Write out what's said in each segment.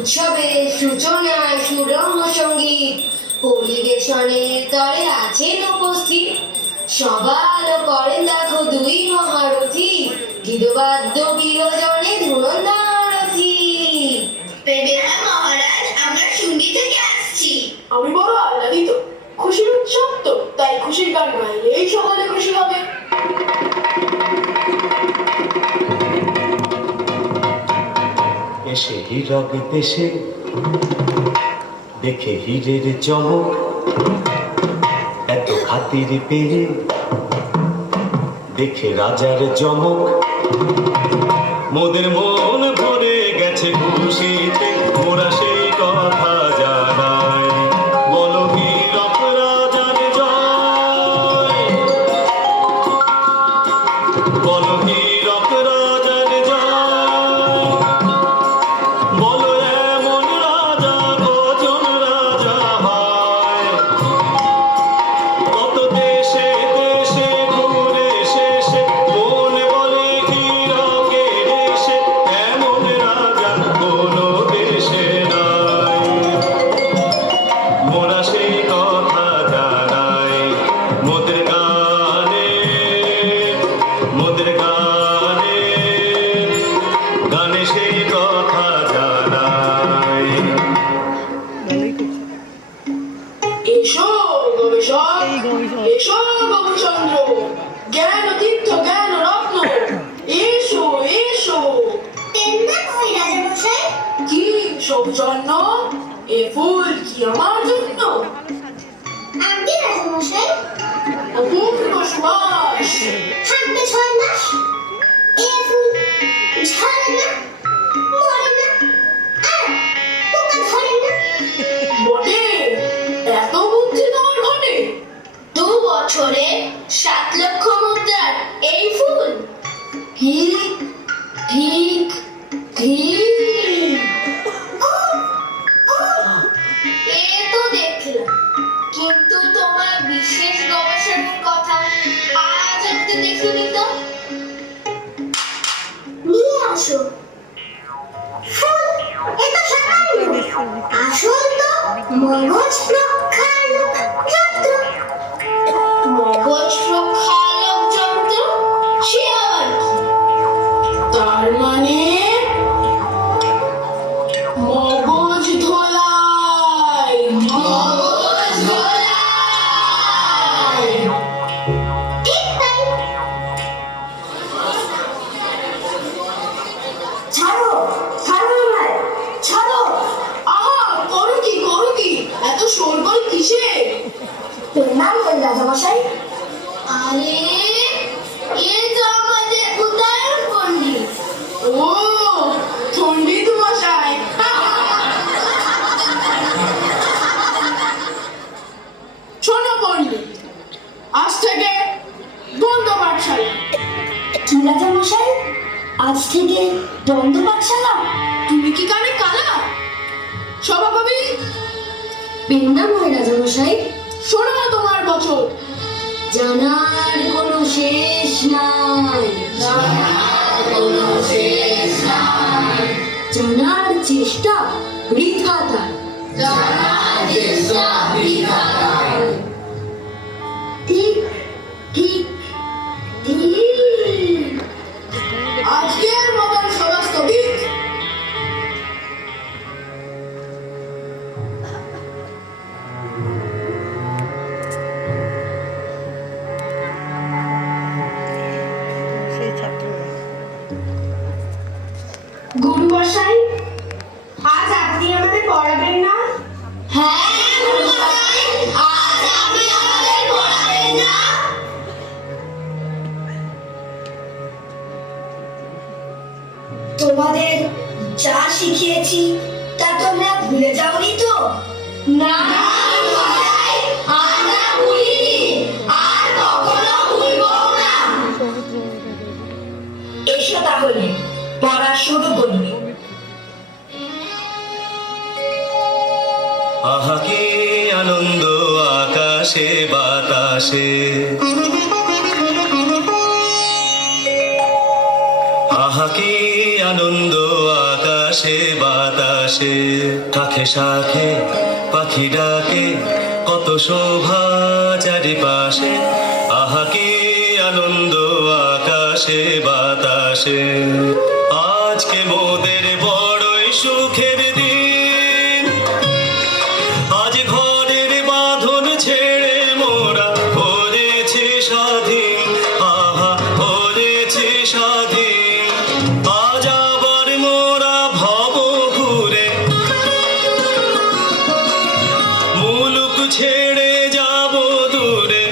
উৎসবের সূচনায় সুরঙ্গ সঙ্গীত পরিবেশনের তরে আছেন উপস্থিত। সবার করেন দেখো দুই মহারথী, গীতবাদ্য বিরোজনে ধুরন্ধারথী। মহারাজ, আমরা সঙ্গী থেকে আসছি। আমি বড় আহ্লাদিত। খুশির উৎসব তো, তাই খুশির গান গাইলেই সকলে খুশি হবে। এসে হীরক দেশে দেখে হীরের চমক, এত খাতির পেয়ে দেখে রাজার চমক। মোদের মন ভরে গেছে খুশিতে, মোরা সেই কথা জানাই। বলো হীরক রাজার জয়, বলো হীরক রাজার জয়। বলো এমন রাজা কজন রাজা হয়, কত দেশে দেশে ঘুরে শেষে মন বলে হীরকের দেশে, এমন রাজা কোনো দেশে নাই। মোরা সেই কথা জানাই মোদের গানে, মোদের গানে, গানে সেই কথা জানাই। এসো গবেষক, এসো গবেষন্দ্র, জ্ঞান তীর্থ জ্ঞান রত্ন, এসো এসো। কি সৌজন্য, এ ফুল কি আমার জন্য? অপূর্ব সুবাস। বটে, এত বুদ্ধি তোমার ঘটে? 2 বছরে 7 লক্ষ মুদ্রার এই ফুল। ঠিক ঠিক ঠিক। এ তো দেখলাম, কিন্তু তোমার বিশেষ গবেষণার কথা আজ অব্দি দেখিনি তো। নিয়ে আসো। ফুল এ তো সামান্য, আসল তো মগজ প্রক্ষালক যন্ত্র। মগজ প্রক্ষালক যন্ত্র? সে আবার কি? তার মানে মগজ ধোলাই। মগজ ধোলাই। ঠিক তাই। ছাড়ো ছাড়ো আমায়, ছাড়ো। আহা, করো কি করো কি, এত শোরগোল কিসে? তোর নাম বল রাজামশাই। আরে, এ তো আমাদের উদয়ন পণ্ডিত। ও, পণ্ডিত মশাই। শোনো পণ্ডিত, আজ থেকে বন্ধ পাঠশালা। কি রাজামশাই, আজ থেকে দ্বন্দ্ব পাঠশালা? তুমি কি কানে কালা? সভাকবি, পেন্না নয় রাজামশাই, শোনো না তোমার বছর। জানার কোনো শেষ নাই, জানার চেষ্টা বৃথা তার। ঠিক ঠিক ঠিক। আজকের মতন সভা স্থগিত। গুরুমশাই, আজ আপনি আমাদের পড়াবেন না? হ্যাঁ মশাই, আজ আপনি আমাদের পড়াবেন না? তোমাদের যা শিখিয়েছি তা তোমরা ভুলে যাওনি তো? না মশাই, আমরা ভুলিনি, আর কখনো ভুলবো না। এসো তাহলে পড়া শুরু করি। আহা কি আনন্দ আকাশে বাতাসে, আহা কি আনন্দ আকাশে আকাশে বাতাসে, শাখে শাখে পাখি ডাকে, কত শোভা চারিপাশে, আহা কি আনন্দ আকাশে বাতাসে। আজকে মোদের বড়ই সুখের দিন, আজ ঘরের বাঁধন ছেড়ে মোরা হয়েছি স্বাধীন, আহা হয়েছি স্বাধীন। আজ আবার মোরা ভব ঘুরে মুলুক ছেড়ে যাব দূরে,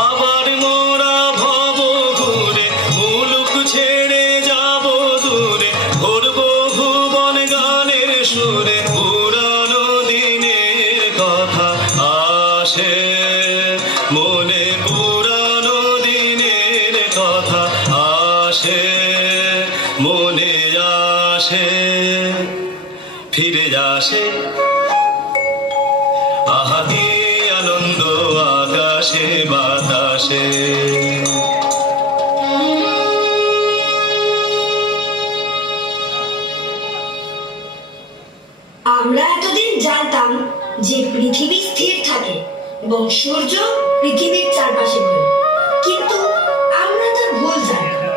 আবার মোরা ভব ঘুরে মুলুক ছেড়ে যাব দূরে, ঘুরবো ভুবন গানের সুরে, পুরানো দিনের কথা আসে মনে, পুরানো দিনের কথা আসে মনে, আসে ফিরে আসে, আহা কি আনন্দ আকাশে বাতাসে। আমরা এতদিন জানতাম যে পৃথিবী স্থির থাকে এবং সূর্য পৃথিবীর চারপাশে ঘোরে, কিন্তু আমরা তা ভুল জানতাম।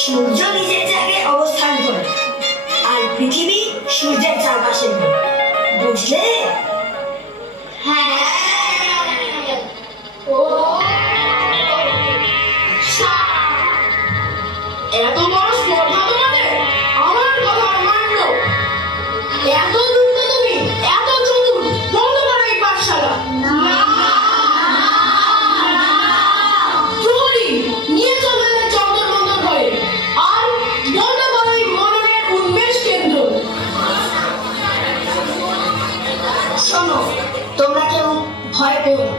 সূর্য নিজের জায়গায় অবস্থান করে আর পৃথিবী সূর্যের চারপাশে ঘোরে, বুঝলে? হ্যাঁ। ও এত বড় স্পর্ধা তোমাদের, আমার কথা অমান্য। এত দ্রুত তুমি, এত চতুর, বন্ধ করো এই পাঠশালা। প্রহরী, নিয়ে চলো এদের যন্তর মন্তর করে, আর বন্ধ করো এই মননের উন্মেষ কেন্দ্র। শোনো, তোমরা কেউ ভয় পেও না,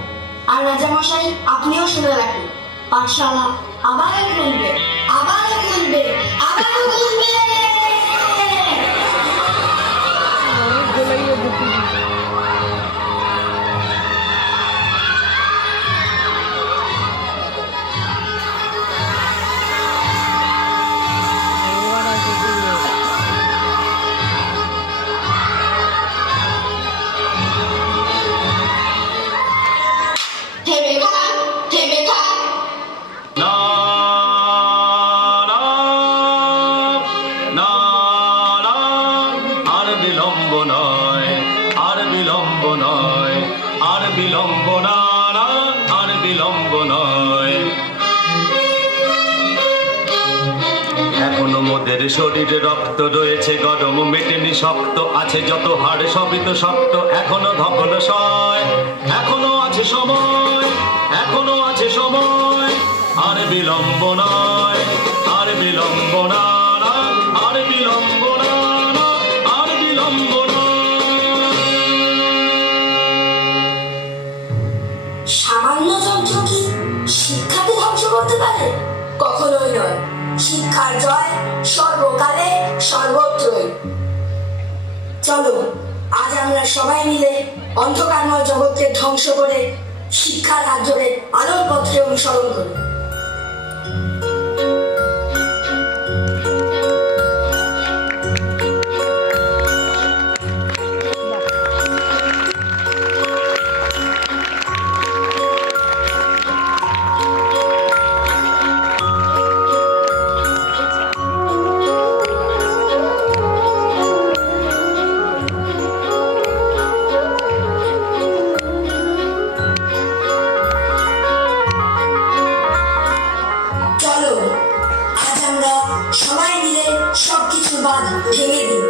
আর রাজামশাই আপনিও শুনে রাখুন, পাঠশালা আবারও খুলবে, আবারও খুলবে, আবারও খুলবে। থেমে থাক, থেমে থাক। না না না না, আর বিলম্ব নয়, আর বিলম্ব নয়, আর বিলম্ব না না, আর বিলম্ব নয়। এখনো মোদের শরীরে রক্ত রয়েছে গরম, মেটেনি শক্ত আছে যত হাড়, সবই তো শক্ত এখনো ধকল সয়, এখনো আছে সময়, এখনো আছে সময়, আর বিলম্ব নয়, আর বিলম্ব না না, আর বিলম্ব না না, আর বিলম্ব নয়। সামান্য যন্ত্র কি শিক্ষাকে ধ্বংস করতে পারে? কখনোই নয়। শিক্ষার জয় সর্বকালে সর্বত্রই। চলো আজ আমরা সবাই মিলে অন্ধকারময় জগৎকে ধ্বংস করে শিক্ষার হাত ধরে আলোর পথে অনুসরণ করি। সবাই মিলে সবকিছু বাদ ভেঙে দিই।